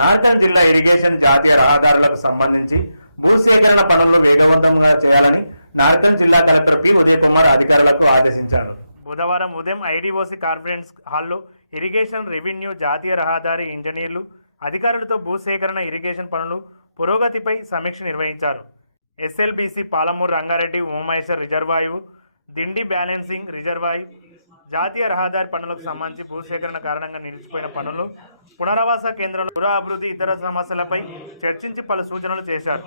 నార్కల్ జిల్లా ఇరిగేషన్ జాతీయ రహదారులకు సంబంధించి భూసేకరణ పనులు వేగవంతంగా చేయాలని నార్థన్ జిల్లా కలెక్టర్ పి. ఉదయ్ కుమార్ అధికారులకు ఆదేశించారు. బుధవారం ఉదయం ఐడిఓసి కాన్ఫరెన్స్ హాల్లో ఇరిగేషన్ రెవెన్యూ జాతీయ రహదారి ఇంజనీర్లు అధికారులతో భూసేకరణ ఇరిగేషన్ పనులు పురోగతిపై సమీక్ష నిర్వహించారు. SLBC Palamuru Rangareddy Umamaheshwar reservoir Dindi balancing reservoir జాతీయ రహదారి పనులకు సంబంధించి భూసేకరణ కారణంగా నిలిచిపోయిన పనులు పునరావాస కేంద్రంలో పుర అభివృద్ధి ఇతర సమస్యలపై చర్చించి పలు సూచనలు చేశారు.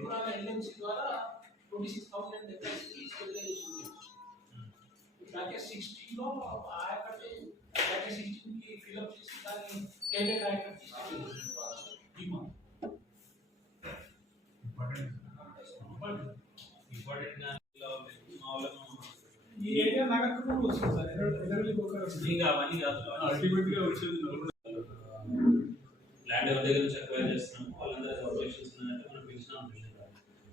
ద్వారా ఫిల్అప్ చేసి దాన్ని ఈ ఏరియా వస్తుంది సార్. ఇంకా అవన్నీ కాదు. అల్టిమేట్గా వచ్చేది ల్యాండ్ ఎవరి దగ్గర నుంచి అక్వైర్ చేస్తున్నాము వాళ్ళందరూ మనం పిలిచిన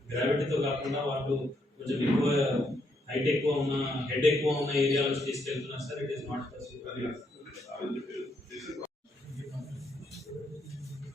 గ్రావిటీతో కాకుండా వాళ్ళు కొంచెం ఎక్కువ హైట్ ఎక్కువ ఉన్న హెడ్ ఎక్కువ ఉన్న ఏరియాలో తీసుకెళ్తున్నారు sir. It is not easy